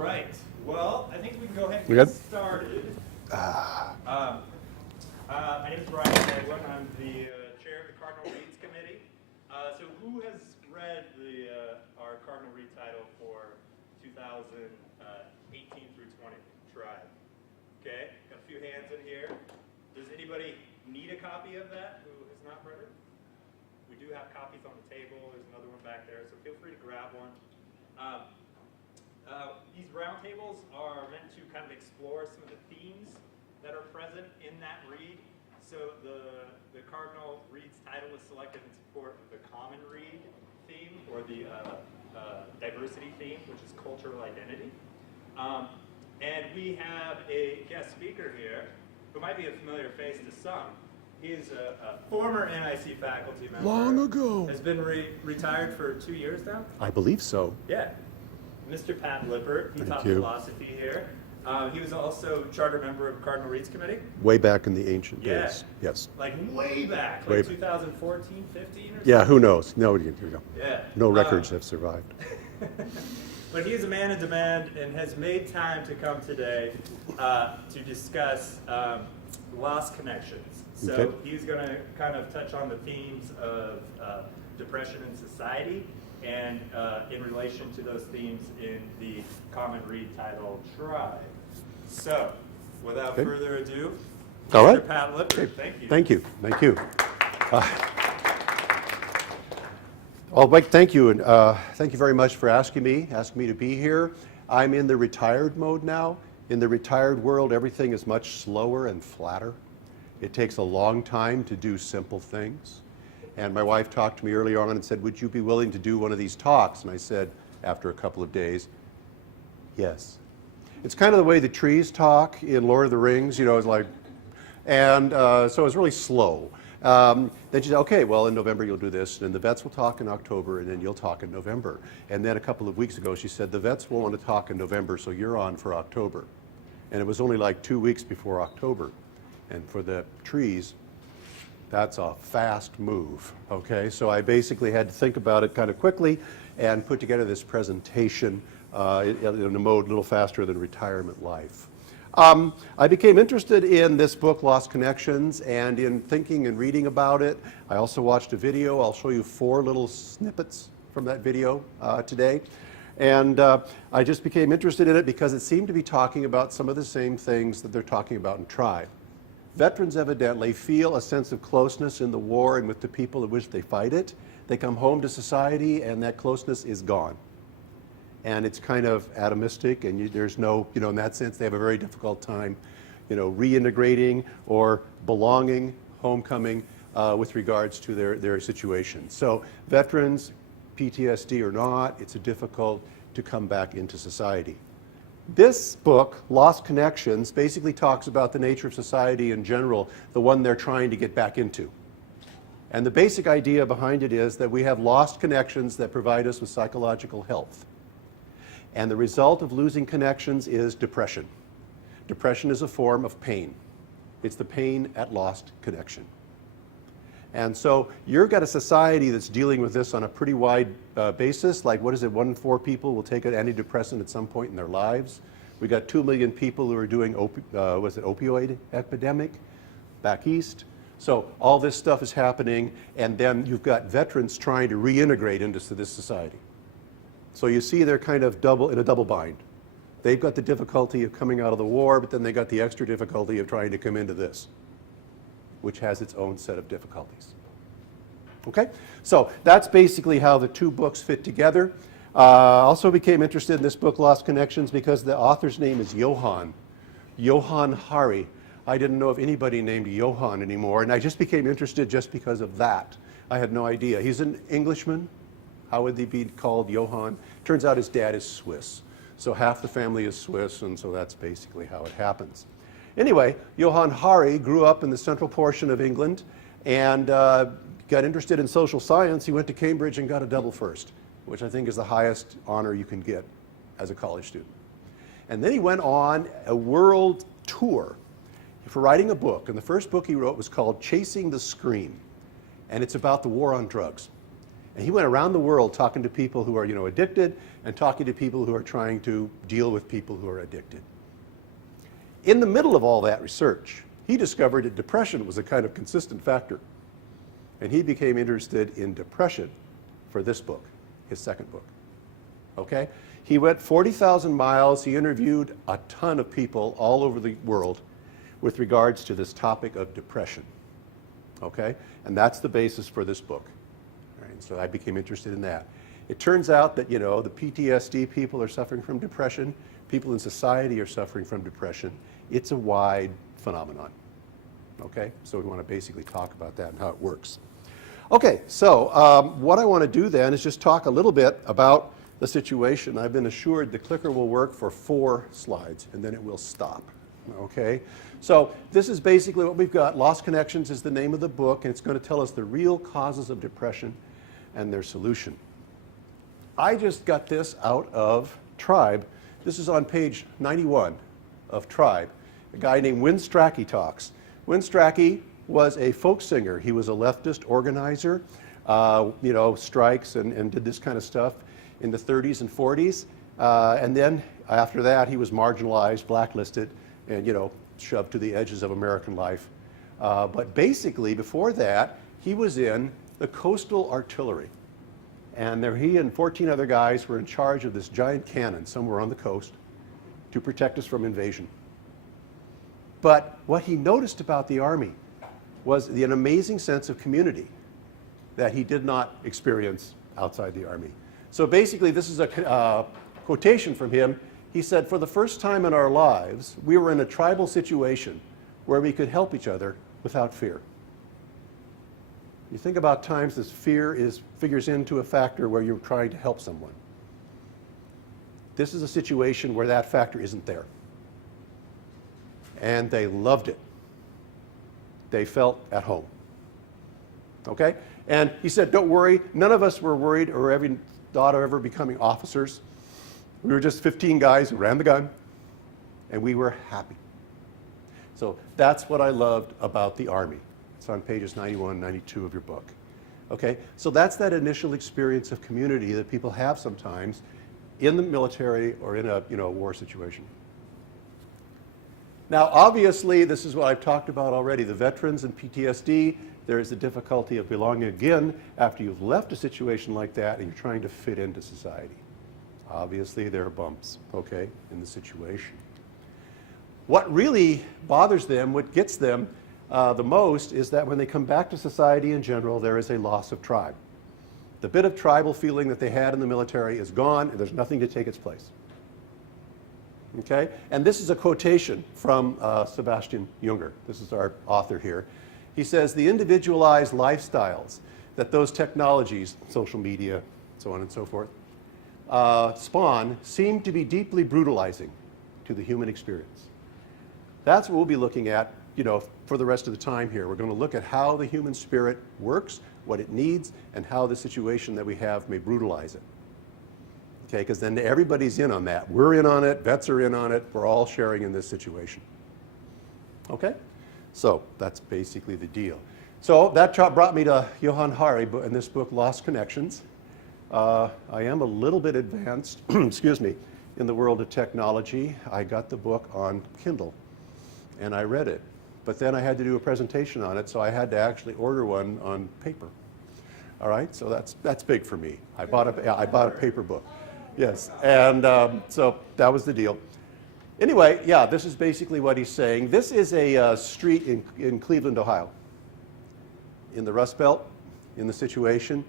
right. Well, I think we can go ahead and get started. My name is Brian Edwin. I'm the chair of the Cardinal Reads Committee. So who has read our Cardinal Read title for 2018 through 20? Tribe. Okay, got a few hands in here. Does anybody need a copy of that who has not read it? We do have copies on the table. There's another one back there, so feel free to grab one. These roundtables are meant to kind of explore some of the themes that are present in that read. So the Cardinal Reads title is selected in support of the Common Read theme, or the diversity theme, which is cultural identity. And we have a guest speaker here who might be a familiar face to some. He is a former NIC faculty member. Long ago. Has been retired for 2 years now? I believe so. Yeah. Mr. Pat Lippert. He taught you. philosophy here. He was also charter member of Cardinal Reads Committee. Way back in the ancient Yeah. days. Yes. Like way back, Way like back. 2014, 15 or something? Yeah, who knows? No, here we go. Yeah. No records have survived. But he is a man in demand and has made time to come today to discuss lost connections. So Okay. he's going to kind of touch on the themes of depression in society and in relation to those themes in the Common Read title, Tribe. So, without Okay. further ado, All Mr. right. Pat Lippert, thank you. Thank you. Thank you. Mike, thank you. And thank you very much for asking me to be here. I'm in the retired mode now. In the retired world, everything is much slower and flatter. It takes a long time to do simple things. And my wife talked to me earlier on and said, would you be willing to do one of these talks? And I said, after a couple of days, yes. It's kind of the way the trees talk in Lord of the Rings, you know, it's like, and so it's really slow. Then she said, okay, well, in November you'll do this, and the vets will talk in October, and then you'll talk in November. And then a couple of weeks ago, she said, the vets will want to talk in November, so you're on for October. And it was only like 2 weeks before October. And for the trees, that's a fast move, okay? So I basically had to think about it kind of quickly and put together this presentation in a mode a little faster than retirement life. I became interested in this book, Lost Connections, and in thinking and reading about it. I also watched a video. I'll show you 4 little snippets from that video today. And I just became interested in it because it seemed to be talking about some of the same things that they're talking about in Tribe. Veterans evidently feel a sense of closeness in the war and with the people in which they fight it. They come home to society and that closeness is gone. And it's kind of atomistic, and there's no, you know, in that sense, they have a very difficult time, you know, reintegrating or belonging, homecoming, with regards to their situation. So veterans, PTSD or not, it's difficult to come back into society. This book, Lost Connections, basically talks about the nature of society in general, the one they're trying to get back into. And the basic idea behind it is that we have lost connections that provide us with psychological health. And the result of losing connections is depression. Depression is a form of pain. It's the pain at lost connection. And so you've got a society that's dealing with this on a pretty wide basis. Like, what is it, 1 in 4 people will take an antidepressant at some point in their lives. We got 2 million people who are doing opioid epidemic back east. So all this stuff is happening, and then you've got veterans trying to reintegrate into this society. So you see they're kind of in a double bind. They've got the difficulty of coming out of the war, but then they got the extra difficulty of trying to come into this, which has its own set of difficulties. Okay, so that's basically how the 2 books fit together. Also became interested in this book, Lost Connections, because the author's name is Johann Hari. I didn't know of anybody named Johann anymore, and I just became interested just because of that. I had no idea. He's an Englishman. How would he be called Johann? Turns out his dad is Swiss. So half the family is Swiss, and so that's basically how it happens. Anyway, Johann Hari grew up in the central portion of England and got interested in social science. He went to Cambridge and got a double first, which I think is the highest honor you can get as a college student. And then he went on a world tour for writing a book. And the first book he wrote was called Chasing the Scream. And it's about the war on drugs. And he went around the world talking to people who are, addicted and talking to people who are trying to deal with people who are addicted. In the middle of all that research, he discovered that depression was a kind of consistent factor. And he became interested in depression for this book, his second book. Okay? He went 40,000 miles. He interviewed a ton of people all over the world with regards to this topic of depression. Okay? And that's the basis for this book. All right, so I became interested in that. It turns out that, the PTSD people are suffering from depression. People in society are suffering from depression. It's a wide phenomenon. Okay? So we want to basically talk about that and how it works. Okay, so what I want to do then is just talk a little bit about the situation. I've been assured the clicker will work for 4 slides, and then it will stop. Okay? So this is basically what we've got. Lost Connections is the name of the book, and it's going to tell us the real causes of depression and their solution. I just got this out of Tribe. This is on page 91 of Tribe. A guy named Win Strachey talks. Win Strachey was a folk singer. He was a leftist organizer, strikes and did this kind of stuff in the 30s and 40s. And then after that, he was marginalized, blacklisted, and, shoved to the edges of American life. But basically, before that, he was in the Coastal Artillery. And there he and 14 other guys were in charge of this giant cannon somewhere on the coast to protect us from invasion. But what he noticed about the Army was an amazing sense of community that he did not experience outside the Army. So basically, this is a quotation from him. He said, "For the first time in our lives, we were in a tribal situation where we could help each other without fear." You think about times this fear figures into a factor where you're trying to help someone. This is a situation where that factor isn't there. And they loved it. They felt at home. Okay? And he said, don't worry, none of us were worried or ever thought of ever becoming officers. We were just 15 guys who ran the gun, and we were happy. So that's what I loved about the Army. It's on pages 91 and 92 of your book. Okay? So that's that initial experience of community that people have sometimes in the military or in a war situation. Now, obviously, this is what I've talked about already. The veterans and PTSD, there is the difficulty of belonging again after you've left a situation like that and you're trying to fit into society. Obviously, there are bumps, okay, in the situation. What really bothers them, what gets them the most, is that when they come back to society in general, there is a loss of tribe. The bit of tribal feeling that they had in the military is gone, and there's nothing to take its place. Okay? And this is a quotation from Sebastian Junger. This is our author here. He says, the individualized lifestyles that those technologies, social media, so on and so forth, spawn seem to be deeply brutalizing to the human experience. That's what we'll be looking at, for the rest of the time here. We're going to look at how the human spirit works, what it needs, and how the situation that we have may brutalize it. Okay, because then everybody's in on that. We're in on it, vets are in on it, we're all sharing in this situation. Okay? So that's basically the deal. So that brought me to Johan Hari in this book, Lost Connections. I am a little bit advanced, excuse me, in the world of technology. I got the book on Kindle, and I read it. But then I had to do a presentation on it, so I had to actually order one on paper. All right, so that's big for me. I bought a paper book. Yes, and so that was the deal. Anyway, yeah, this is basically what he's saying. This is a street in Cleveland, Ohio, in the Rust Belt, in the situation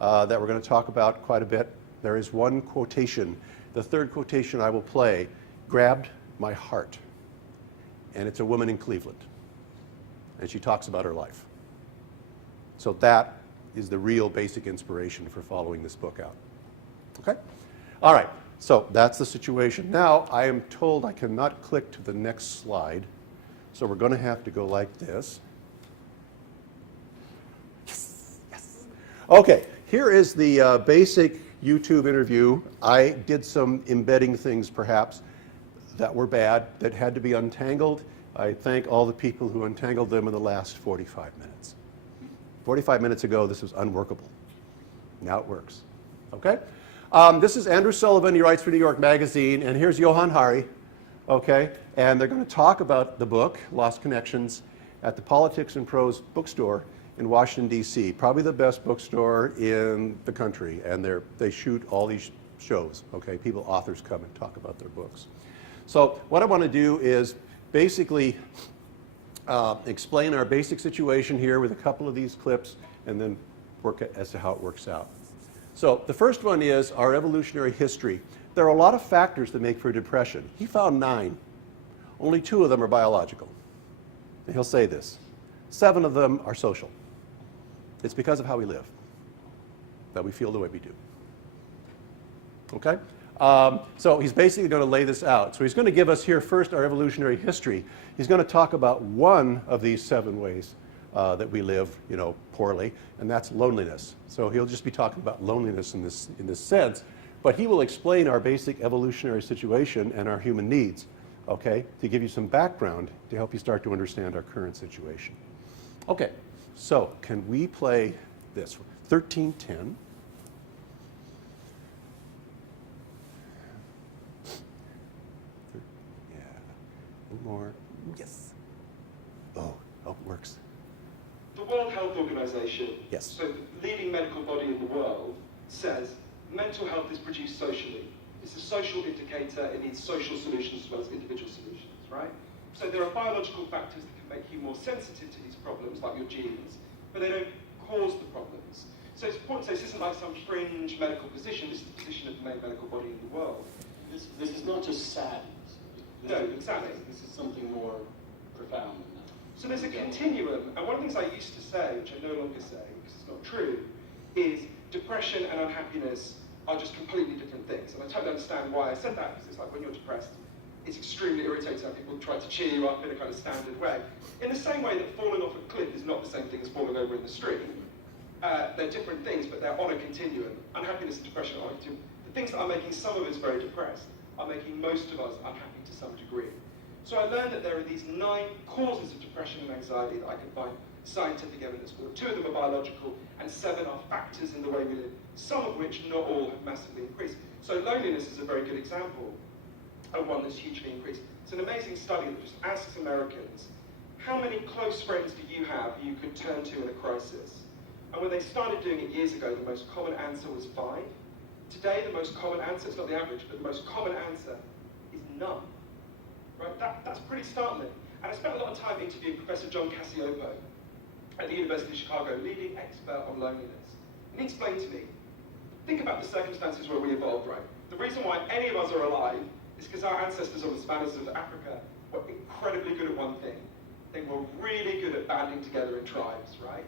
that we're going to talk about quite a bit. There is one quotation. The third quotation I will play grabbed my heart, and it's a woman in Cleveland, and she talks about her life. So that is the real basic inspiration for following this book out. Okay? All right, so that's the situation. Now, I am told I cannot click to the next slide, so we're going to have to go like this. Yes, yes. Okay, here is the basic YouTube interview. I did some embedding things, perhaps, that were bad, that had to be untangled. I thank all the people who untangled them in the last 45 minutes. 45 minutes ago, this was unworkable. Now it works. Okay? This is Andrew Sullivan. He writes for New York Magazine. And here's Johan Hari. Okay? And they're going to talk about the book, Lost Connections, at the Politics and Prose bookstore in Washington, D.C. Probably the best bookstore in the country. And they shoot all these shows. Okay? People, authors come and talk about their books. So what I want to do is basically explain our basic situation here with a couple of these clips and then work as to how it works out. So the first one is our evolutionary history. There are a lot of factors that make for depression. He found 9. Only 2 of them are biological. And he'll say this. 7 of them are social. It's because of how we live that we feel the way we do. Okay? So he's basically going to lay this out. So he's going to give us here first our evolutionary history. He's going to talk about one of these 7 ways that we live, poorly, and that's loneliness. So he'll just be talking about loneliness in this sense, but he will explain our basic evolutionary situation and our human needs, okay, to give you some background to help you start to understand our current situation. Okay, so can we play this? 1310. More. Yes. Oh, it works. The World Health Organization, yes. So the leading medical body in the world, says mental health is produced socially. It's a social indicator. It needs social solutions as well as individual solutions, right? So there are biological factors that can make you more sensitive to these problems, like your genes, but they don't cause the problems. So it's important to say this isn't like some fringe medical position. This is the position of the main medical body in the world. This is not just sad. No, exactly. This is something more profound than that. So there's a continuum, and one of the things I used to say, which I no longer say because it's not true, is depression and unhappiness are just completely different things. And I totally understand why I said that, because it's like when you're depressed, it's extremely irritating how people try to cheer you up in a kind of standard way. In the same way that falling off a cliff is not the same thing as falling over in the street. They're different things, but they're on a continuum. Unhappiness and depression are on a continuum. The things that are making some of us very depressed are making most of us unhappy to some degree. So I learned that there are these 9 causes of depression and anxiety that I can find scientific evidence for. 2 of them are biological, and 7 are factors in the way we live, some of which, not all, have massively increased. So loneliness is a very good example of one that's hugely increased. It's an amazing study that just asks Americans, how many close friends do you have you could turn to in a crisis? And when they started doing it years ago, the most common answer was 5. Today, the most common answer, it's not the average, but the most common answer is none. Right? That's pretty startling. And I spent a lot of time interviewing Professor John Cacioppo at the University of Chicago, leading expert on loneliness. And he explained to me, think about the circumstances where we evolved, right? The reason why any of us are alive is because our ancestors on the savannas of Africa were incredibly good at one thing. They were really good at banding together in tribes, right?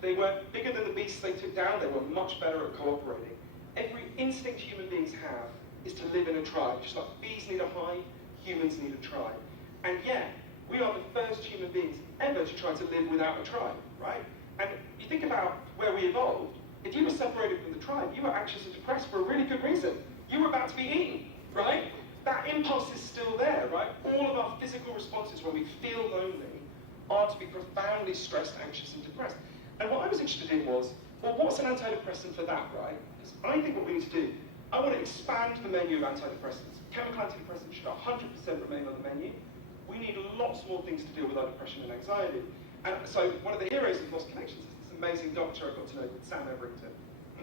They weren't bigger than the beasts they took down, they were much better at cooperating. Every instinct human beings have is to live in a tribe. Just like bees need a hive, humans need a tribe. And yet, we are the first human beings ever to try to live without a tribe, right? And you think about where we evolved, if you were separated from the tribe, you were anxious and depressed for a really good reason. You were about to be eaten, right? That impulse is still there, right? All of our physical responses when we feel lonely are to be profoundly stressed, anxious, and depressed. And what I was interested in was, well, what's an antidepressant for that, right? Because I think what we need to do, I want to expand the menu of antidepressants. Chemical antidepressants should 100% remain on the menu. We need lots more things to deal with our depression and anxiety. And so one of the heroes of Lost Connections is this amazing doctor I got to know called Sam Everington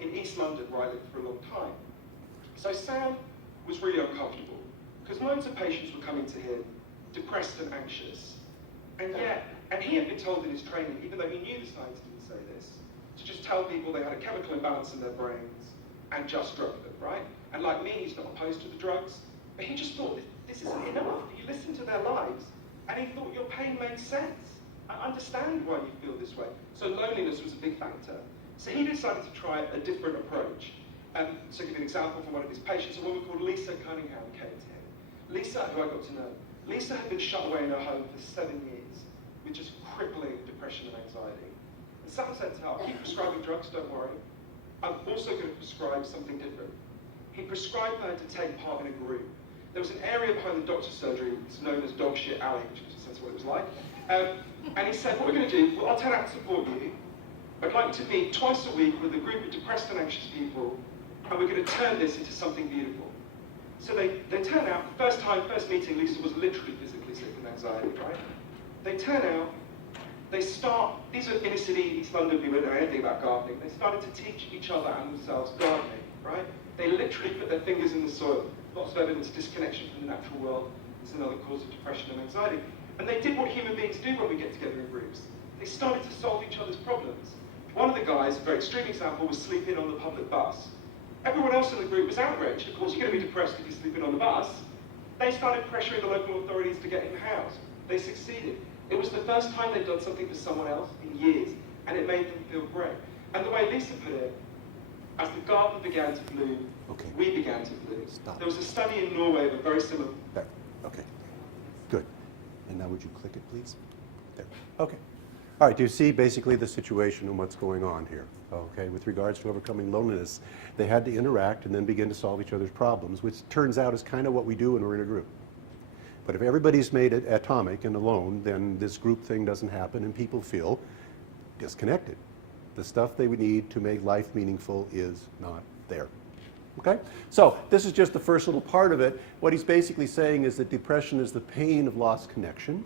in East London, where I lived for a long time. So Sam was really uncomfortable because loads of patients were coming to him depressed and anxious. And he had been told in his training, even though he knew the science didn't say this, to just tell people they had a chemical imbalance in their brains and just drug them, right? And like me, he's not opposed to the drugs, but he just thought, this isn't enough. You listen to their lives, and he thought your pain made sense. I understand why you feel this way. So loneliness was a big factor. So he decided to try a different approach. So to give you an example from one of his patients, a woman called Lisa Cunningham came to him. Lisa, who I got to know, Lisa had been shut away in her home for 7 years with just crippling depression and anxiety. And Sam said to her, I'll keep prescribing drugs, don't worry. I'm also going to prescribe something different. He prescribed her to take part in a group. There was an area behind the doctor's surgery that's known as Dog Shit Alley, which gives a sense of what it was like. And he said, what we're going to do, well, I'll turn out to support you, I'd like to meet twice a week with a group of depressed and anxious people, and we're going to turn this into something beautiful. So they turn out, first meeting, Lisa was literally physically sick with anxiety, right? They turn out, they start, these are inner city East London people who don't know anything about gardening. They started to teach each other and themselves gardening, right? They literally put their fingers in the soil. Lots of evidence, disconnection from the natural world is another cause of depression and anxiety. And they did what human beings do when we get together in groups. They started to solve each other's problems. One of the guys, a very extreme example, was sleeping on the public bus. Everyone else in the group was outraged. Of course you're going to be depressed if you're sleeping on the bus. They started pressuring the local authorities to get him housed. They succeeded. It was the first time they'd done something for someone else in years, and it made them feel great. And the way Lisa put it, as the garden began to bloom, we began to bloom. There was a study in Norway of a very similar... There. Okay. Good. And now would you click it, please? There. Okay. All right, do you see basically the situation and what's going on here? Okay, with regards to overcoming loneliness, they had to interact and then begin to solve each other's problems, which turns out is kind of what we do when we're in a group. But if everybody's made it atomic and alone, then this group thing doesn't happen and people feel disconnected. The stuff they would need to make life meaningful is not there. Okay? So this is just the first little part of it. What he's basically saying is that depression is the pain of lost connection.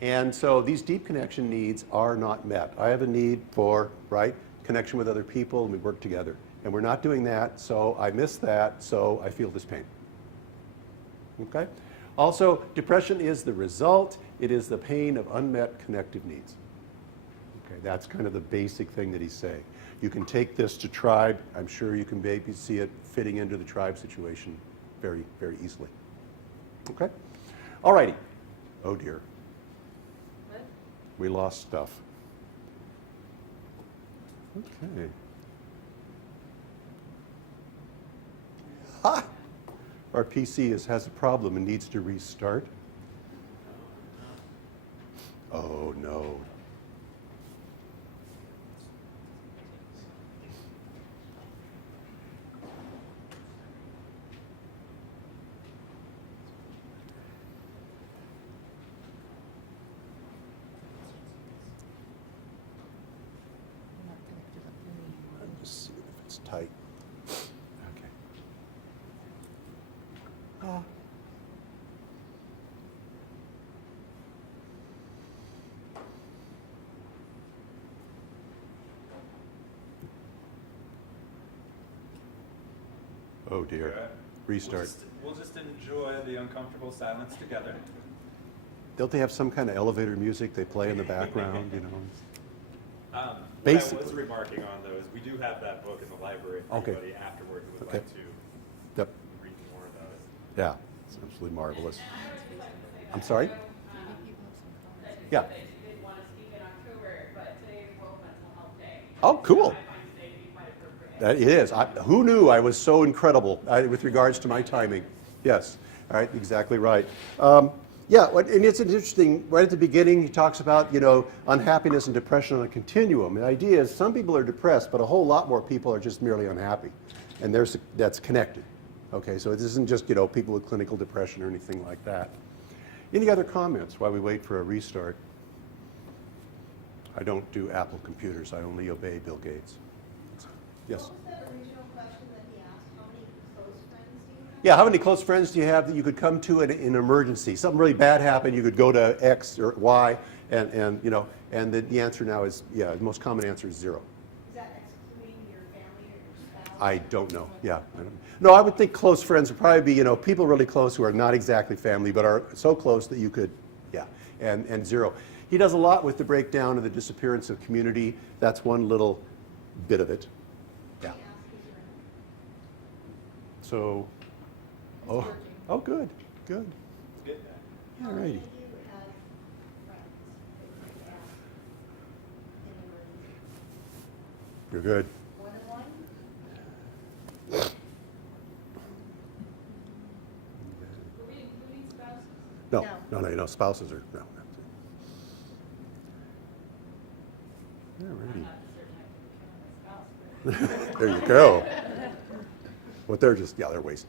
And so these deep connection needs are not met. I have a need for, right, connection with other people, and we work together. And we're not doing that, so I miss that, so I feel this pain. Okay? Also, depression is the result. It is the pain of unmet connective needs. Okay, that's kind of the basic thing that he's saying. You can take this to tribe. I'm sure you can maybe see it fitting into the tribe situation very, very easily. Okay? All righty. Oh dear. What? We lost stuff. Okay. Ha! Our PC has a problem and needs to restart. Oh no. I'm just seeing if it's tight. Okay. Oh dear. Restart. We'll just enjoy the uncomfortable silence together. Don't they have some kind of elevator music they play in the background, you know? What I was Basically. remarking on, though, is we do have that book in the library for Okay. anybody afterward who would Okay. like to Yep. read more about it. Yeah, it's absolutely marvelous. I'm sorry? Yeah. They didn't want to speak in October, but today is World Mental Health Day. Oh, cool. I find today to be quite appropriate. That it is. Who knew I was so incredible with regards to my timing? Yes. All right, exactly right. Yeah, and it's interesting, right at the beginning, he talks about, unhappiness and depression on a continuum. The idea is some people are depressed, but a whole lot more people are just merely unhappy. And that's connected. Okay, so it isn't just, people with clinical depression or anything like that. Any other comments while we wait for a restart? I don't do Apple computers. I only obey Bill Gates. Yes? What was that original question that he asked? How many close friends do you have? Yeah, how many close friends do you have that you could come to in an emergency? Something really bad happened, you could go to X or Y, and the answer now is, the most common answer is 0. Is that excluding your family or your spouse? I don't know. Yeah. No, I would think close friends would probably be, people really close who are not exactly family, but are so close that you could, and 0. He does a lot with the breakdown of the disappearance of community. That's one little bit of it. Yeah. He asked his friend. So, oh, good. Good. All How many righty. of you have friends that you could ask in an emergency? You're good. One and one? Were we including spouses? No, spouses are, no. All righty. Not a certain type of account of spouse, but There you go. But they're just, they're wasted.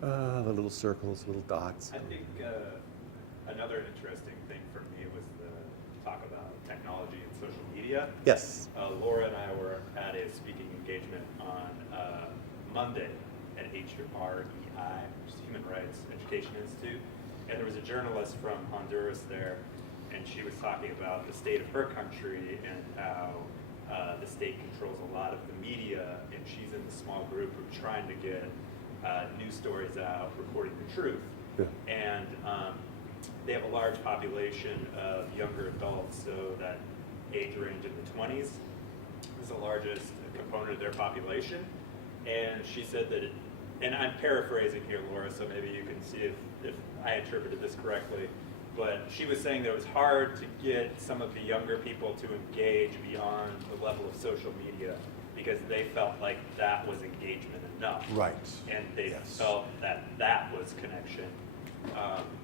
The little circles, little dots. I think another interesting thing for me was the talk about technology and social media. Yes. Laura and I were at a speaking engagement on Monday at HREI, which is Human Rights Education Institute, and there was a journalist from Honduras there, and she was talking about the state of her country and how the state controls a lot of the media, and she's in the small group who's trying to get news stories out, reporting the truth. Yeah. And they have a large population of younger adults, so that age range in the 20s is the largest component of their population. And she said that, and I'm paraphrasing here, Laura, so maybe you can see if I interpreted this correctly, but she was saying that it was hard to get some of the younger people to engage beyond the level of social media because they felt like that was engagement enough. Right. And they Yes. felt that that was connection.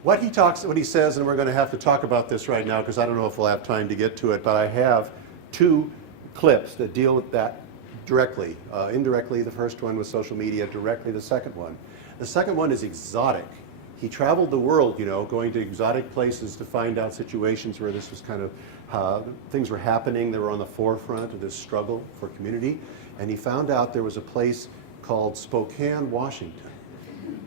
What he says, and we're going to have to talk about this right now because I don't know if we'll have time to get to it, but I have two clips that deal with that directly. Indirectly, the first one was social media, directly the second one. The second one is exotic. He traveled the world, you know, going to exotic places to find out situations where this was kind of, things were happening. They were on the forefront of this struggle for community. And he found out there was a place called Spokane, Washington.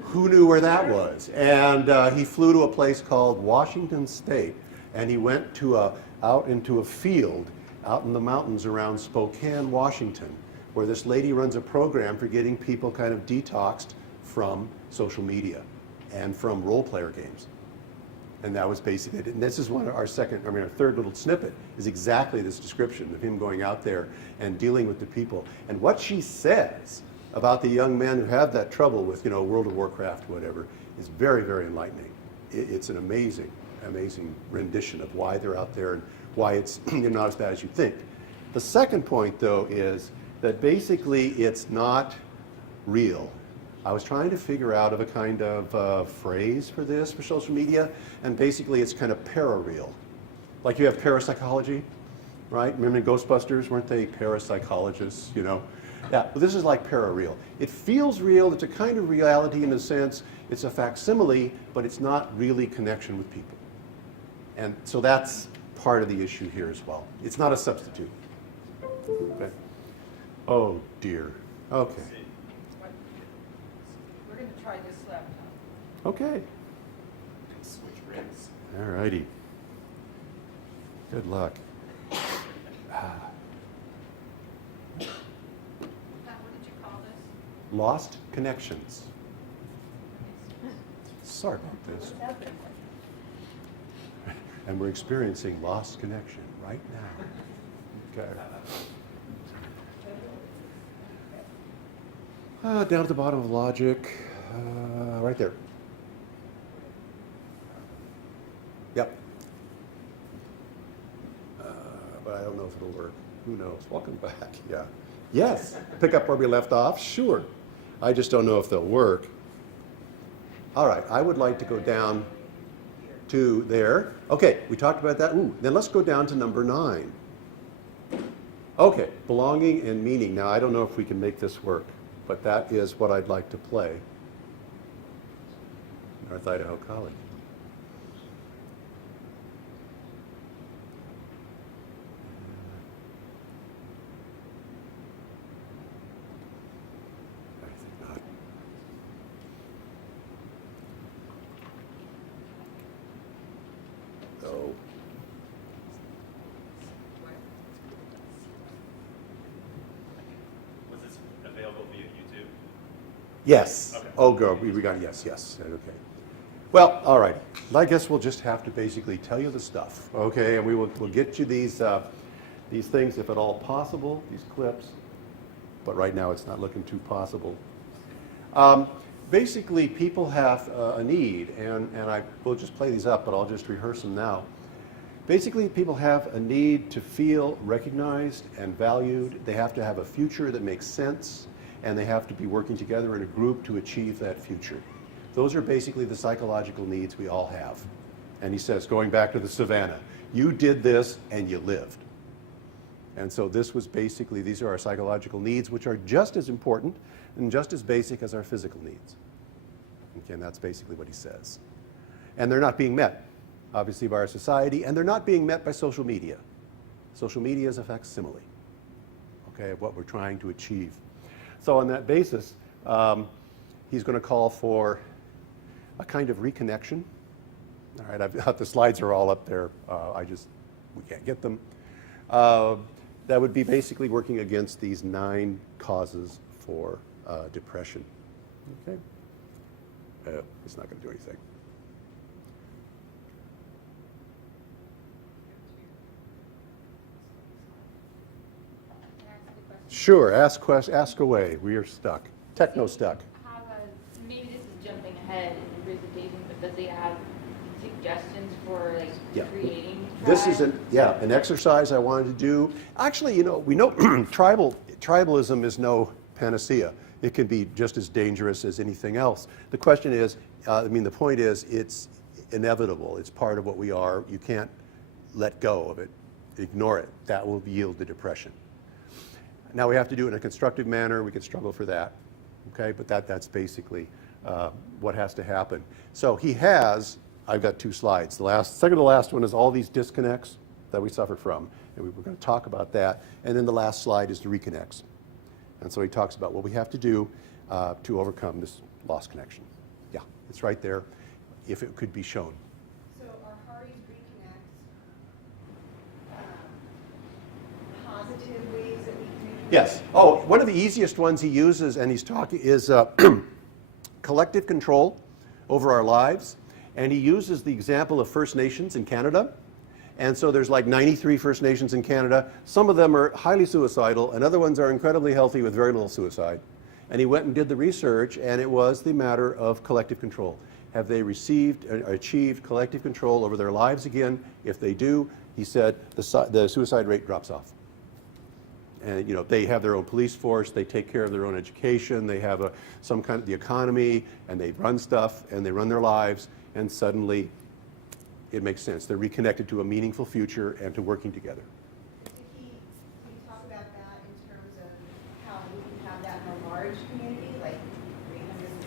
Who knew where that was? And he flew to a place called Washington State, and he went to out into a field out in the mountains around Spokane, Washington, where this lady runs a program for getting people kind of detoxed from social media and from role player games. And that was basically it. And this is one of our our third little snippet is exactly this description of him going out there and dealing with the people. And what she says about the young men who have that trouble with, you know, World of Warcraft, whatever, is very, very enlightening. It's an amazing, amazing rendition of why they're out there and why it's not as bad as you think. The second point, though, is that basically it's not real. I was trying to figure out a kind of phrase for this, for social media, and basically it's kind of parareal. Like you have parapsychology, right? Remember in Ghostbusters, weren't they parapsychologists, you know? Yeah, well, this is like parareal. It feels real, it's a kind of reality in a sense, it's a facsimile, but it's not really connection with people. And so that's part of the issue here as well. It's not a substitute. Okay. Oh dear. Okay. We're going to try this laptop. Okay. Switch rigs. All righty. Good luck. What did you call this? Lost connections. Sorry about this. And we're experiencing lost connection right now. Okay. Down at the bottom of logic, right there. Yep. But I don't know if it'll work. Who knows? Welcome back. Yeah. Yes. Pick up where we left off? Sure. I just don't know if they'll work. All right. I would like to go down to there. Okay. We talked about that. Ooh. Then let's go down to number 9. Okay. Belonging and meaning. Now, I don't know if we can make this work, but that is what I'd like to play. North Idaho College. I think not. No. Was this available via YouTube? Yes. Okay. Oh, go. We got yes, yes. Okay. Well, all right. I guess we'll just have to basically tell you the stuff, okay? And we'll get you these things if at all possible, these clips. But right now it's not looking too possible. Basically, people have a need, and we'll just play these up, but I'll just rehearse them now. Basically, people have a need to feel recognized and valued. They have to have a future that makes sense, and they have to be working together in a group to achieve that future. Those are basically the psychological needs we all have. And he says, going back to the savannah, you did this and you lived. And so this was basically, these are our psychological needs, which are just as important and just as basic as our physical needs. Okay, and that's basically what he says. And they're not being met. obviously, of our society, and they're not being met by social media. Social media is a facsimile, okay, of what we're trying to achieve. So on that basis, he's going to call for a kind of reconnection. All right, I've got the slides are all up there. We can't get them. That would be basically working against these 9 causes for depression. Okay, it's not going to do anything. Can I ask a question? Sure, ask away. We are stuck. Techno stuck. Maybe this is jumping ahead in the presentation, but does he have suggestions for like Yeah. creating This is tribes? an exercise I wanted to do. Actually, you know, we know tribalism is no panacea. It can be just as dangerous as anything else. The question is, the point is, it's inevitable. It's part of what we are. You can't let go of it, ignore it. That will yield to depression. Now we have to do it in a constructive manner. We can struggle for that, okay? But that's basically what has to happen. So he has, I've got 2 slides. The second to last one is all these disconnects that we suffer from, and we're going to talk about that. And then the last slide is the reconnects. And so he talks about what we have to do to overcome this lost connection. Yeah, it's right there, if it could be shown. So are Hari's reconnects positive ways that we can? Yes. Oh, one of the easiest ones he uses, and he's talking, is collective control over our lives. And he uses the example of First Nations in Canada. And so there's like 93 First Nations in Canada. Some of them are highly suicidal, and other ones are incredibly healthy with very little suicide. And he went and did the research, and it was the matter of collective control. Have they achieved collective control over their lives again? If they do, he said, the suicide rate drops off. And you know, they have their own police force, they take care of their own education, they have some kind of the economy, and they run stuff, and they run their lives, and suddenly it makes sense. They're reconnected to a meaningful future and to working together. Can you talk about that in terms of how we can have that in a large community, like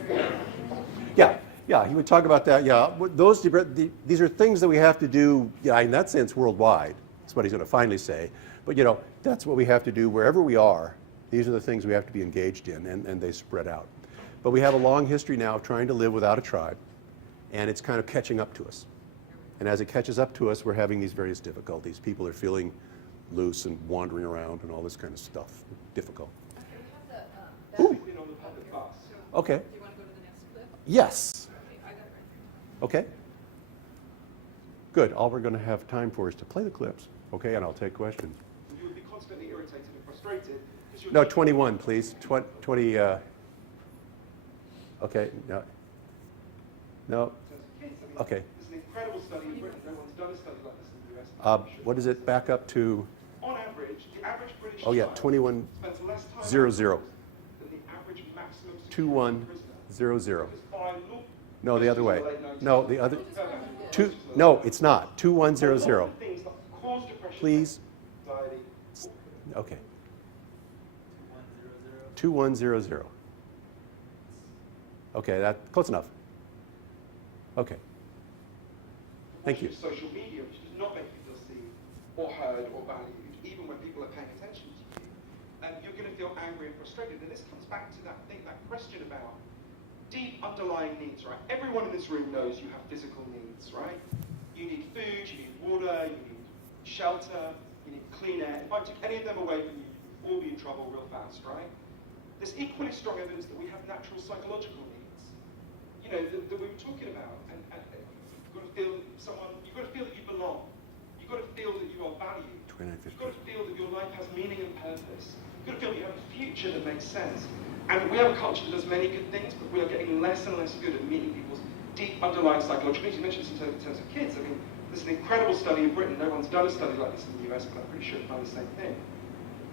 330? Yeah, he would talk about that. Yeah, these are things that we have to do, in that sense, worldwide. That's what he's going to finally say. But that's what we have to do wherever we are. These are the things we have to be engaged in, and they spread out. But we have a long history now of trying to live without a tribe, and it's kind of catching up to us. And as it catches up to us, we're having these various difficulties. People are feeling loose and wandering around and all this kind of stuff. Difficult. Been on the public bus. Okay. Do you want to go to the next clip? Yes. Okay, I got it right here. Okay. Good. All we're going to have time for is to play the clips. Okay, and I'll take questions. You would be constantly irritated and frustrated. No, 21, please. 20. Okay. No. No. Okay. There's an incredible study in Britain. No one's done a study like this in the US. What is it? Back up to. On average, the average British Oh yeah, child 21. spends less time 00. outdoors than the average maximum security 2100. prisoner. Because by law, No, the other way. late 90s. No, the other. Two. No, it's not. 2100. Things that cause depression, Please. anxiety. Okay. 2100. Okay, that's close enough. Okay. Thank you. Social media, which does not make you feel seen or heard or valued, even when people are paying attention to you, you're going to feel angry and frustrated. And this comes back to that question about deep underlying needs, right? Everyone in this room knows you have physical needs, right? You need food, you need water, you need shelter, you need clean air. If I took any of them away from you, you'd all be in trouble real fast, right? There's equally strong evidence that we have natural psychological needs, that we were talking about. And you've got to feel you've got to feel that you belong. You've got to feel that you are valued. You've got to feel that your life has meaning and purpose. You've got to feel that you have a future that makes sense. And we have a culture that does many good things, but we are getting less and less good at meeting people's deep underlying psychological needs. You mentioned this in terms of kids. I mean, there's an incredible study in Britain. No one's done a study like this in the US, but I'm pretty sure it's done the same thing.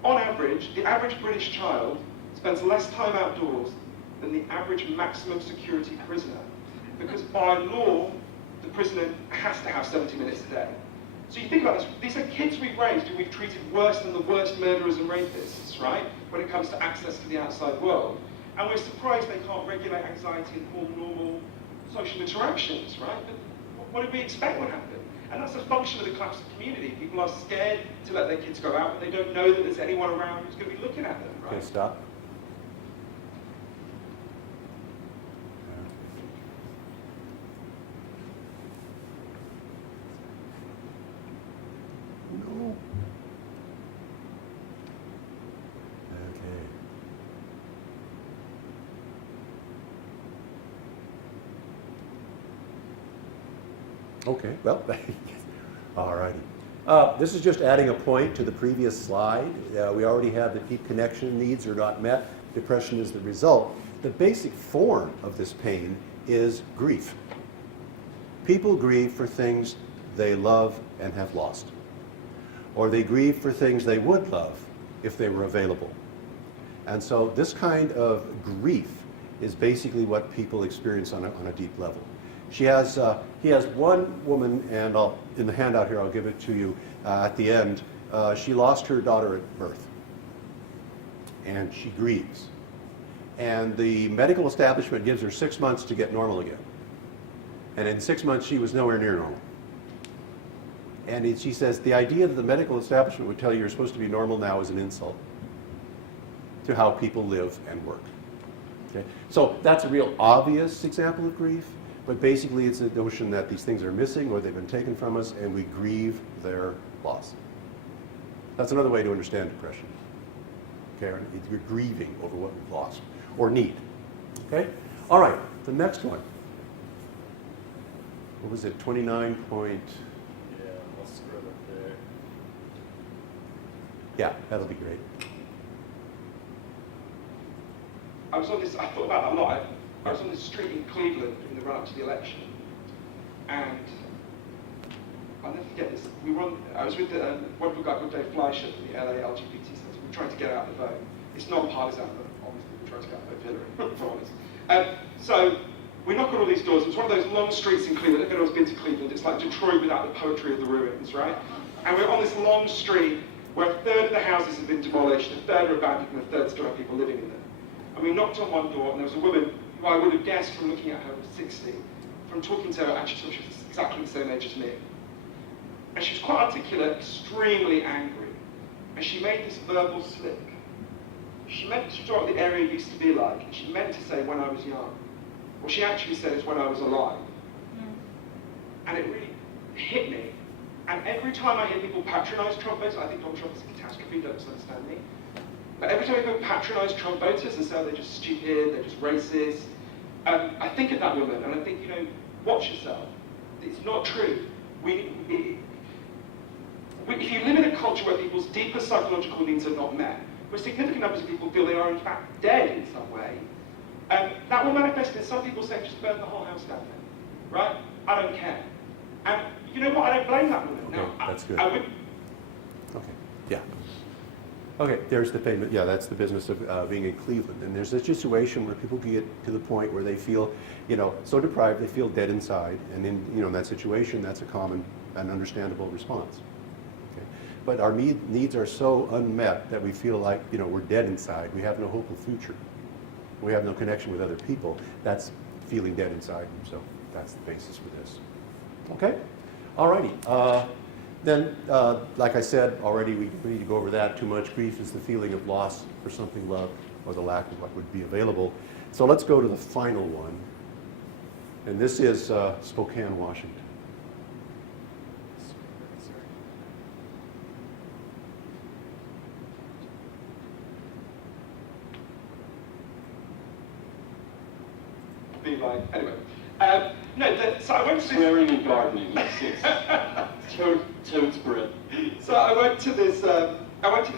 On average, the average British child spends less time outdoors than the average maximum security prisoner. Because by law, the prisoner has to have 70 minutes a day. So you think about this, these are kids we've raised who we've treated worse than the worst murderers and rapists, right? When it comes to access to the outside world. And we're surprised they can't regulate anxiety and form normal social interactions, right? But what did we expect would happen? And that's a function of the collapse of community. People are scared to let their kids go out, but they don't know that there's anyone around who's going to be looking at them, right? Okay, stop. No. Okay. Okay, well, all righty. This is just adding a point to the previous slide. We already have the deep connection needs are not met. Depression is the result. The basic form of this pain is grief. People grieve for things they love and have lost. Or they grieve for things they would love if they were available. And so this kind of grief is basically what people experience on a deep level. He has one woman, and in the handout here, I'll give it to you at the end. She lost her daughter at birth, and she grieves. And the medical establishment gives her 6 months to get normal again. And in 6 months, she was nowhere near normal. And she says, the idea that the medical establishment would tell you you're supposed to be normal now is an insult to how people live and work. Okay? So that's a real obvious example of grief. But basically, it's a notion that these things are missing or they've been taken from us, and we grieve their loss. That's another way to understand depression. Okay, you're grieving over what we've lost or need. Okay, all right. The next one. What was it? 29 point. Yeah, I'll scroll up there. Yeah, that'll be great. I was on this, I thought about that a lot. I was on this street in Cleveland in the run-up to the election, and I'll never forget this. I was with a wonderful guy called Dave Fleischer from the LA LGBT Centre. We were trying to get out the vote. It's non-partisan, but obviously we're trying to get out the vote Hillary, for honest. So we knock on all these doors. It's one of those long streets in Cleveland. If anyone's been to Cleveland, it's like Detroit without the poetry of the ruins, right? And we're on this long street where a third of the houses have been demolished, a third are abandoned, and a third still have people living in them. And we knocked on one door, and there was a woman who I would have guessed from looking at her was 60, from talking to her, actually thought she was exactly the same age as me. And she was quite articulate, extremely angry, and she made this verbal slip. She meant to talk what the area used to be like, and she meant to say when I was young. What she actually said is when I was alive. And it really hit me. And every time I hear people patronize Trump voters, I think Donald Trump is a catastrophe, don't misunderstand me. But every time people patronize Trump voters and say, oh, they're just stupid, they're just racist, I think of that woman, and I think, watch yourself. It's not true. If you live in a culture where people's deeper psychological needs are not met, where significant numbers of people feel they are in fact dead in some way, that will manifest in some people saying, just burn the whole house down then, right? I don't care. And you know what? I don't blame that woman. Okay, Now, that's good. I would. Okay, yeah. Okay, there's the payment. Yeah, that's the business of being in Cleveland. And there's a situation where people get to the point where they feel, so deprived, they feel dead inside. And in that situation, that's a common and understandable response. Okay? But our needs are so unmet that we feel like, we're dead inside. We have no hope of future. We have no connection with other people. That's feeling dead inside. So that's the basis for this. Okay? All righty. Then, like I said already, we need to go over that too much. Grief is the feeling of loss for something loved or the lack of what would be available. So let's go to the final one. And this is Spokane, Washington. Be like, anyway. So I went to Swearing and gardening. Toad's bread. So I went to the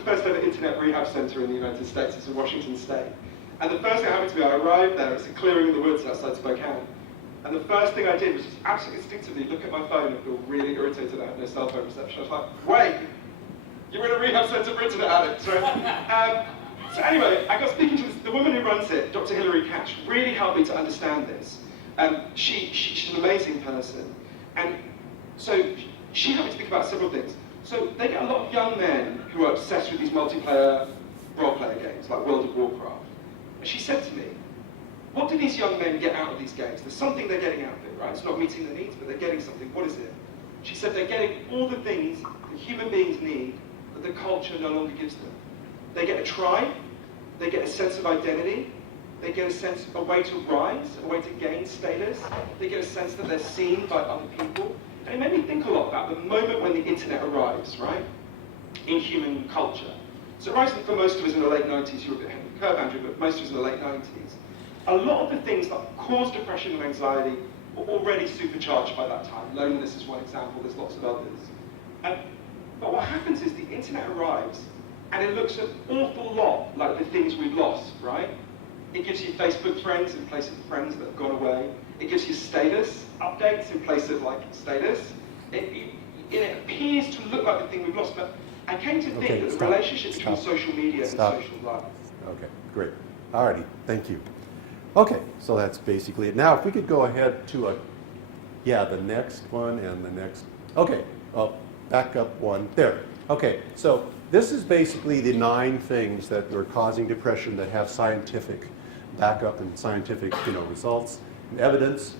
first ever internet rehab center in the United States. It's in Washington State. And the first thing that happened to me, I arrived there, it's a clearing in the woods outside Spokane. And the first thing I did was just absolutely instinctively look at my phone and feel really irritated I had no cell phone reception. I was like, wait, you're in a rehab center for internet addicts, right? So anyway, I got speaking to the woman who runs it, Dr. Hillary Katz, really helped me to understand this. She's an amazing person. And so she helped me to think about several things. So they get a lot of young men who are obsessed with these multiplayer role-player games, like World of Warcraft. And she said to me, what do these young men get out of these games? There's something they're getting out of it, right? It's not meeting their needs, but they're getting something. What is it? She said they're getting all the things that human beings need that the culture no longer gives them. They get a tribe, they get a sense of identity, they get a way to rise, a way to gain status, they get a sense that they're seen by other people. And it made me think a lot about the moment when the internet arrives, right, in human culture. So rising for most of us in the late 90s, you were a bit ahead of the curve, Andrew, but most of us in the late 90s, a lot of the things that cause depression and anxiety were already supercharged by that time. Loneliness is one example, there's lots of others. But what happens is the internet arrives, and it looks an awful lot like the things we've lost, right? It gives you Facebook friends in place of friends that have gone away. It gives you status updates in place of like status. It appears to look like the thing we've lost, but I came to think that the relationship between social media and social life. Okay, great. Alrighty, thank you. Okay, so that's basically it. Now, if we could go ahead to the next one and the next. Okay, back up one. There. Okay, so this is basically the 9 things that are causing depression that have scientific backup and scientific, results and evidence.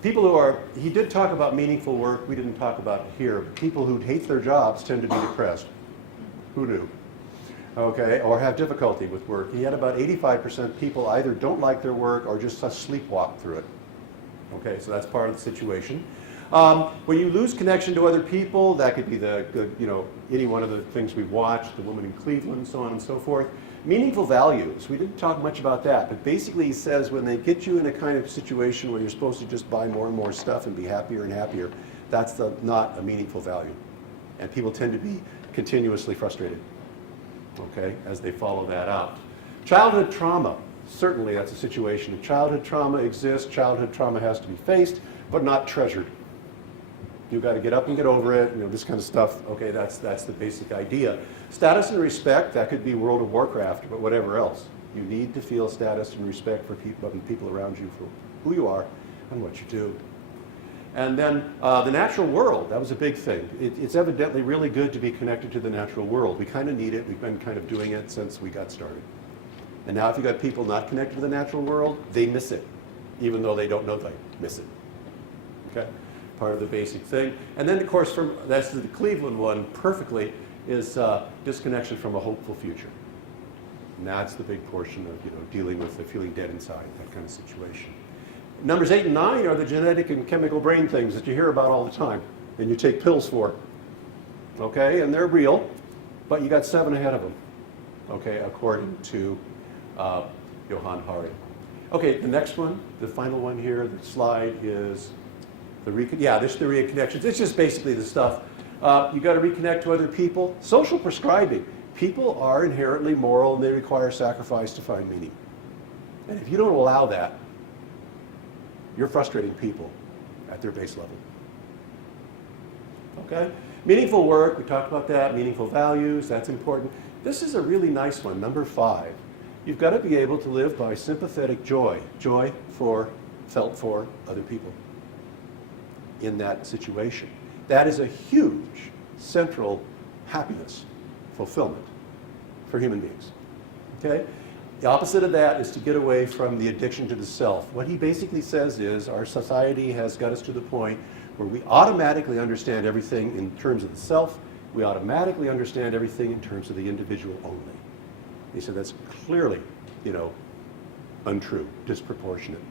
People who are, he did talk about meaningful work, we didn't talk about it here, but people who hate their jobs tend to be depressed. Who knew? Okay, or have difficulty with work. He had about 85% people either don't like their work or just sleepwalk through it. Okay, so that's part of the situation. When you lose connection to other people, that could be any one of the things we've watched, the woman in Cleveland, so on and so forth. Meaningful values, we didn't talk much about that, but basically he says when they get you in a kind of situation where you're supposed to just buy more and more stuff and be happier and happier, that's not a meaningful value. And people tend to be continuously frustrated, okay, as they follow that out. Childhood trauma, certainly that's a situation. If childhood trauma exists, childhood trauma has to be faced, but not treasured. You've got to get up and get over it, this kind of stuff. Okay, that's the basic idea. Status and respect, that could be World of Warcraft, but whatever else. You need to feel status and respect for people around you for who you are and what you do. And then the natural world, that was a big thing. It's evidently really good to be connected to the natural world. We kind of need it. We've been kind of doing it since we got started. And now if you've got people not connected to the natural world, they miss it, even though they don't know they miss it. Okay? Part of the basic thing. And then, of course, that's the Cleveland one perfectly, is disconnection from a hopeful future. And that's the big portion of dealing with the feeling dead inside, that kind of situation. Numbers 8 and 9 are the genetic and chemical brain things that you hear about all the time and you take pills for. Okay, and they're real, but you got 7 ahead of them. Okay, according to Johann Hari. Okay, the next one, the final one here, the slide is this theory of connections. It's just basically the stuff. You got to reconnect to other people. Social prescribing. People are inherently moral and they require sacrifice to find meaning. And if you don't allow that, you're frustrating people at their base level. Okay? Meaningful work, we talked about that. Meaningful values, that's important. This is a really nice one, number 5. You've got to be able to live by sympathetic joy. Joy felt for other people in that situation. That is a huge central happiness, fulfillment for human beings. Okay? The opposite of that is to get away from the addiction to the self. What he basically says is our society has got us to the point where we automatically understand everything in terms of the self. We automatically understand everything in terms of the individual only. He said that's clearly, untrue, disproportionate.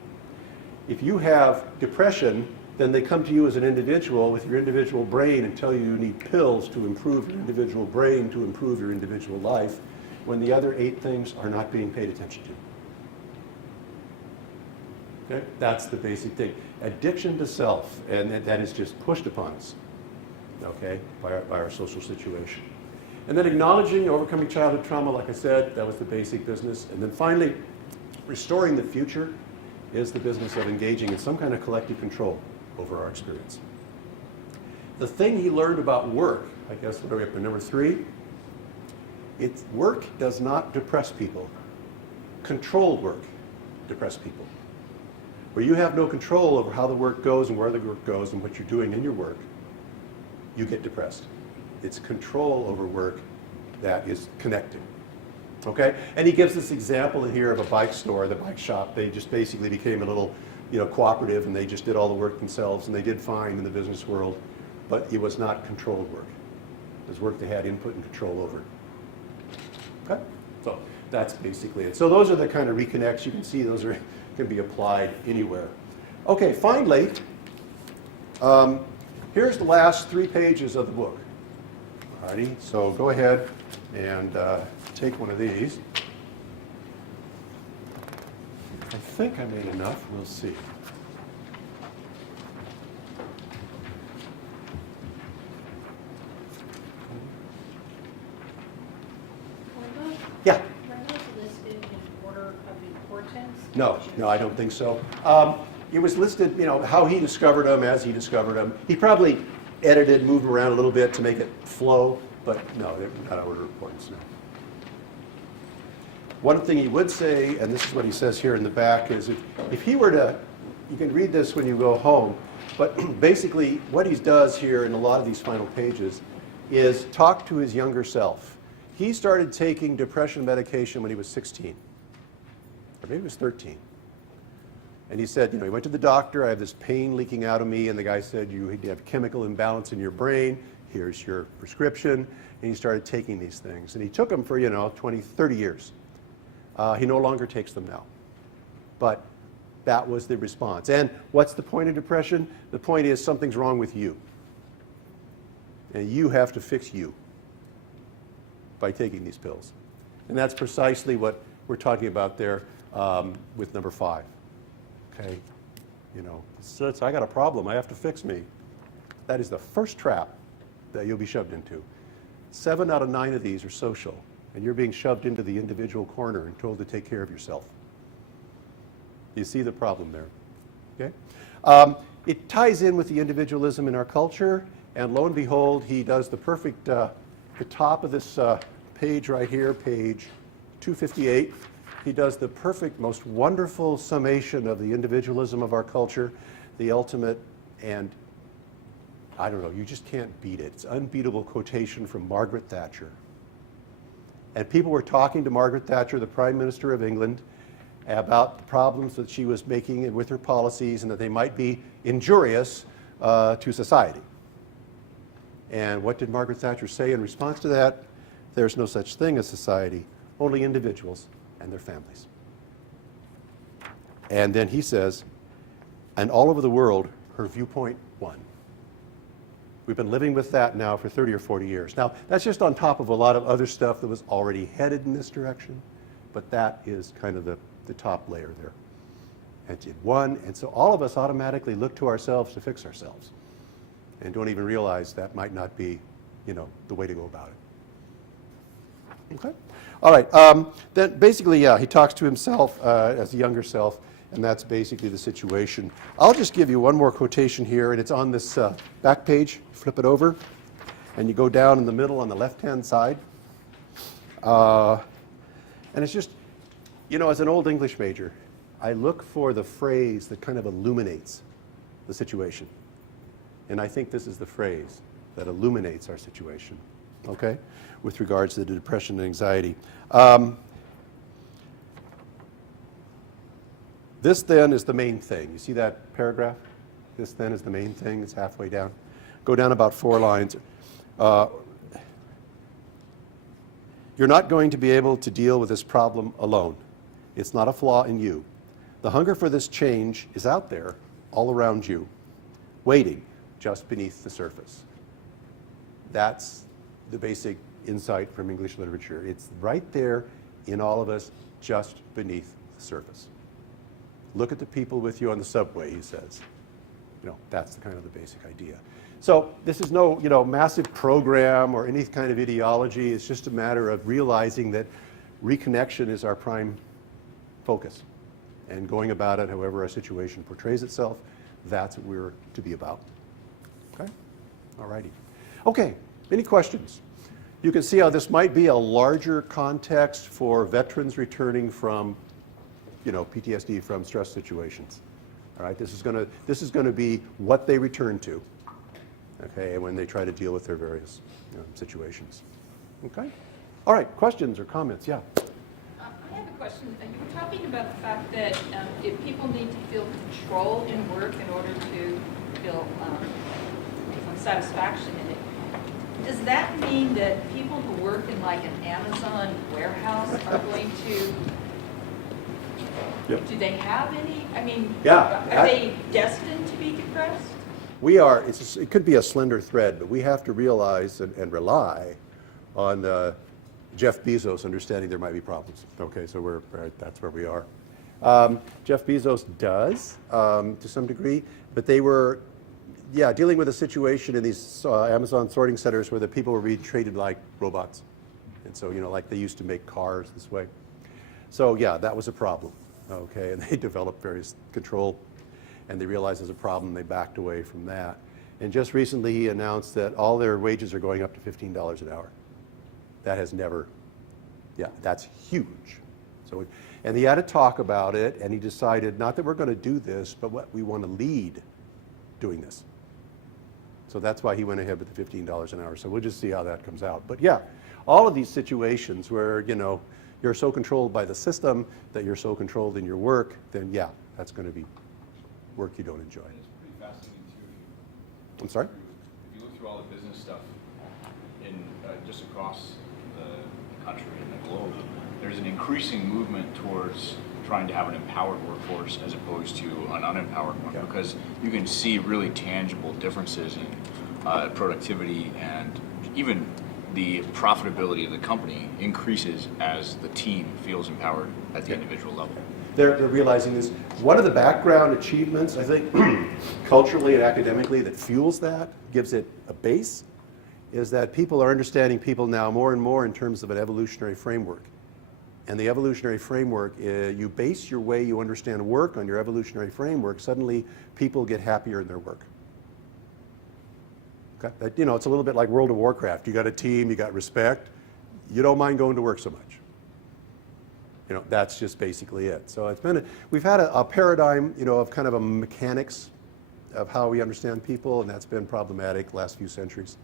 If you have depression, then they come to you as an individual with your individual brain and tell you you need pills to improve your individual brain, to improve your individual life, when the other 8 things are not being paid attention to. Okay? That's the basic thing. Addiction to self, and that is just pushed upon us, okay, by our social situation. And then acknowledging, overcoming childhood trauma, like I said, that was the basic business. And then finally, restoring the future is the business of engaging in some kind of collective control over our experience. The thing he learned about work, I guess, what are we up to, number 3? Work does not depress people. Controlled work depresses people. Where you have no control over how the work goes and where the work goes and what you're doing in your work, you get depressed. It's control over work that is connecting. Okay? And he gives this example in here of a bike store, the bike shop. They just basically became a little cooperative, and they just did all the work themselves, and they did fine in the business world. but it was not controlled work. It was work they had input and control over. Okay? So that's basically it. So those are the kind of reconnects. You can see those can be applied anywhere. Okay, finally, here's the last 3 pages of the book. Alrighty, so go ahead and take one of these. I think I made enough. We'll see. Yeah. Were those listed in order of importance? No, I don't think so. It was listed, how he discovered them, as he discovered them. He probably edited, moved them around a little bit to make it flow, but no, they're not order of importance, no. One thing he would say, and this is what he says here in the back, is if he were to, you can read this when you go home, but basically what he does here in a lot of these final pages is talk to his younger self. He started taking depression medication when he was 16, or maybe he was 13. And he said, he went to the doctor, I have this pain leaking out of me, and the guy said, you have chemical imbalance in your brain, here's your prescription, and he started taking these things. And he took them for, 20, 30 years. He no longer takes them now. But that was the response. And what's the point of depression? The point is something's wrong with you. And you have to fix you by taking these pills. And that's precisely what we're talking about there with number 5. Okay, it's I got a problem, I have to fix me. That is the first trap that you'll be shoved into. 7 out of 9 of these are social, and you're being shoved into the individual corner and told to take care of yourself. You see the problem there, okay? It ties in with the individualism in our culture, and lo and behold, he does the perfect, the top of this page right here, page 258, he does the perfect, most wonderful summation of the individualism of our culture, the ultimate, and I don't know, you just can't beat it. It's an unbeatable quotation from Margaret Thatcher. And people were talking to Margaret Thatcher, the Prime Minister of England, about the problems that she was making and with her policies and that they might be injurious to society. And what did Margaret Thatcher say in response to that? There's no such thing as society, only individuals and their families. And then he says, and all over the world, her viewpoint won. We've been living with that now for 30 or 40 years. Now, that's just on top of a lot of other stuff that was already headed in this direction, but that is kind of the top layer there. And it won, and so all of us automatically look to ourselves to fix ourselves and don't even realize that might not be, the way to go about it. Okay? All right, then basically, yeah, he talks to himself as a younger self, and that's basically the situation. I'll just give you one more quotation here, and it's on this back page. Flip it over, and you go down in the middle on the left-hand side. And it's just, as an old English major, I look for the phrase that kind of illuminates the situation. And I think this is the phrase that illuminates our situation, okay, with regards to the depression and anxiety. This then is the main thing. You see that paragraph? This then is the main thing. It's halfway down. Go down about 4 lines. You're not going to be able to deal with this problem alone. It's not a flaw in you. The hunger for this change is out there, all around you, waiting just beneath the surface. That's the basic insight from English literature. It's right there in all of us, just beneath the surface. Look at the people with you on the subway, he says. That's the kind of the basic idea. So this is no, massive program or any kind of ideology. It's just a matter of realizing that reconnection is our prime focus. And going about it however our situation portrays itself, that's what we're to be about. Okay? All righty. Okay, any questions? You can see how this might be a larger context for veterans returning from, PTSD from stress situations. All right, this is going to be what they return to, okay, when they try to deal with their various situations. Okay? All right, questions or comments? Yeah. I have a question. You were talking about the fact that if people need to feel control in work in order to feel some satisfaction in it. Does that mean that people who work in like an Amazon warehouse are going to, Yep. do they have any, I mean, Yeah, are they destined to be depressed? We are, it could be a slender thread, but we have to realize and rely on Jeff Bezos understanding there might be problems. Okay, so that's where we are. Jeff Bezos does, to some degree, but they were, dealing with a situation in these Amazon sorting centers where the people were being treated like robots. And so, like they used to make cars this way. So yeah, that was a problem. Okay, and they developed various control, and they realized there's a problem, they backed away from that. And just recently he announced that all their wages are going up to $15 an hour. That has never, that's huge. So, and he had to talk about it, and he decided not that we're going to do this, but what we want to lead doing this. So that's why he went ahead with the $15 an hour. So we'll just see how that comes out. But yeah, all of these situations where, you're so controlled by the system that you're so controlled in your work, then that's going to be work you don't enjoy. It's pretty fascinating too. I'm sorry? If you look through all the business stuff in just across the country and the globe, there's an increasing movement towards trying to have an empowered workforce as opposed to an unempowered one, because you can see really tangible differences in productivity, and even the profitability of the company increases as the team feels empowered at the individual level. They're realizing this. One of the background achievements, I think, culturally and academically that fuels that, gives it a base, is that people are understanding people now more and more in terms of an evolutionary framework. And the evolutionary framework, you base your way you understand work on your evolutionary framework, suddenly people get happier in their work. Okay? It's a little bit like World of Warcraft. You got a team, you got respect, you don't mind going to work so much. That's just basically it. So we've had a paradigm, of kind of a mechanics of how we understand people, and that's been problematic the last few centuries.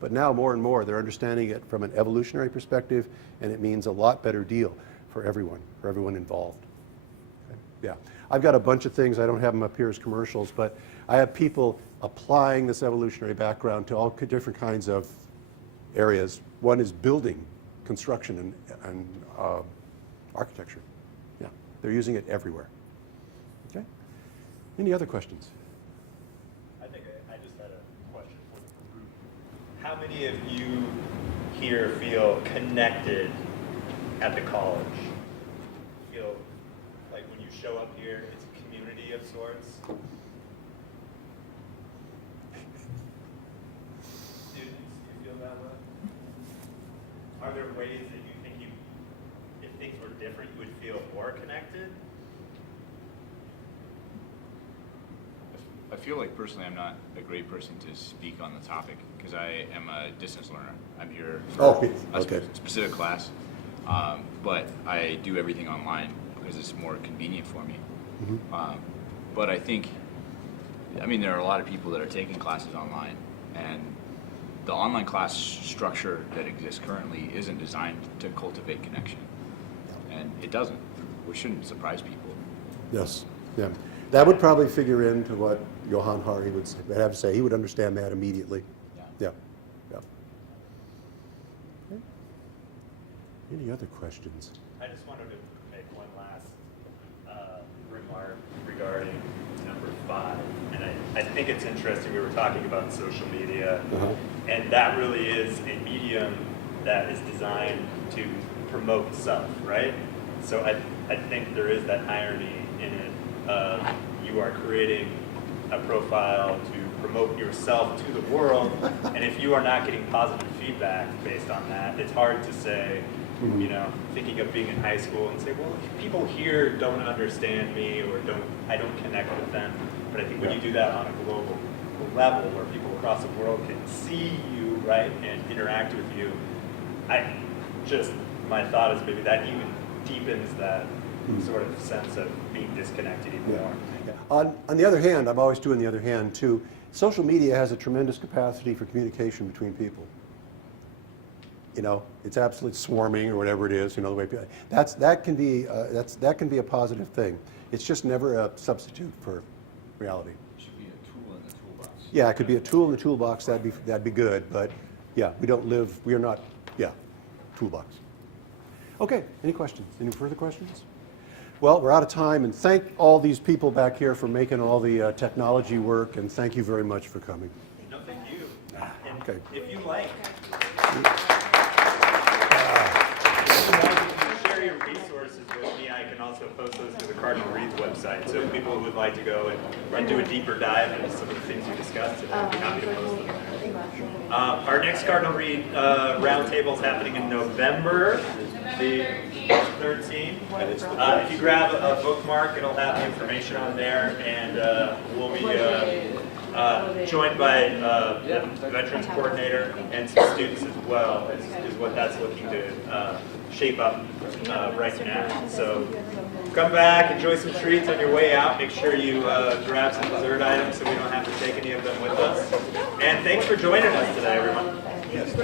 But now more and more, they're understanding it from an evolutionary perspective, and it means a lot better deal for everyone involved. Okay? Yeah, I've got a bunch of things, I don't have them up here as commercials, but I have people applying this evolutionary background to all different kinds of areas. One is building, construction, and architecture. Yeah, they're using it everywhere. Okay. Any other questions? I think I just had a question for the group. How many of you here feel connected at the college? Feel like when you show up here, it's a community of sorts? Students, do you feel that way? Are there ways that you think if things were different, you would feel more connected? I feel like personally I'm not a great person to speak on the topic because I am a distance learner. I'm here for a specific class, but I do everything online because it's more convenient for me. Mm-hmm. But I think, there are a lot of people that are taking classes online, and the online class structure that exists currently isn't designed to cultivate connection. And it doesn't, which shouldn't surprise people. Yes, yeah. That would probably figure into what Johan Hari would have to say. He would understand that immediately. Yeah. Okay. Any other questions? I just wanted to make one last remark regarding number 5. And I think it's interesting, we were talking about social media, and that really is a medium that is designed to promote self, right? So I think there is that irony in it of you are creating a profile to promote yourself to the world, and if you are not getting positive feedback based on that, it's hard to say, thinking of being in high school and say, well, people here don't understand me or I don't connect with them. But I think when you do that on a global level where people across the world can see you, right, and interact with you, my thought is maybe that even deepens that sort of sense of being disconnected even more. Yeah. On the other hand, I'm always doing the other hand too. Social media has a tremendous capacity for communication between people. It's absolutely swarming or whatever it is. The way that can be a positive thing. It's just never a substitute for reality. It should be a tool in the toolbox. Yeah, it could be a tool in the toolbox, that'd be good, but yeah, we are not, yeah, toolbox. Okay, any questions? Any further questions? Well, we're out of time, and thank all these people back here for making all the technology work, and thank you very much for coming. No, thank you. And Okay. if you like, if you want to share your resources with me, I can also post those to the Cardinal Reads website. So people who would like to go and do a deeper dive into some of the things you discussed today, I'd be happy to post them there. Our next Cardinal Read roundtable is happening in November, the 13th. If you grab a bookmark, it'll have the information on there, and we'll be joined by the Veterans Coordinator and some students as well, is what that's looking to shape up right now. So come back, enjoy some treats on your way out. Make sure you grab some dessert items so we don't have to take any of them with us. And thanks for joining us today, everyone. Yes.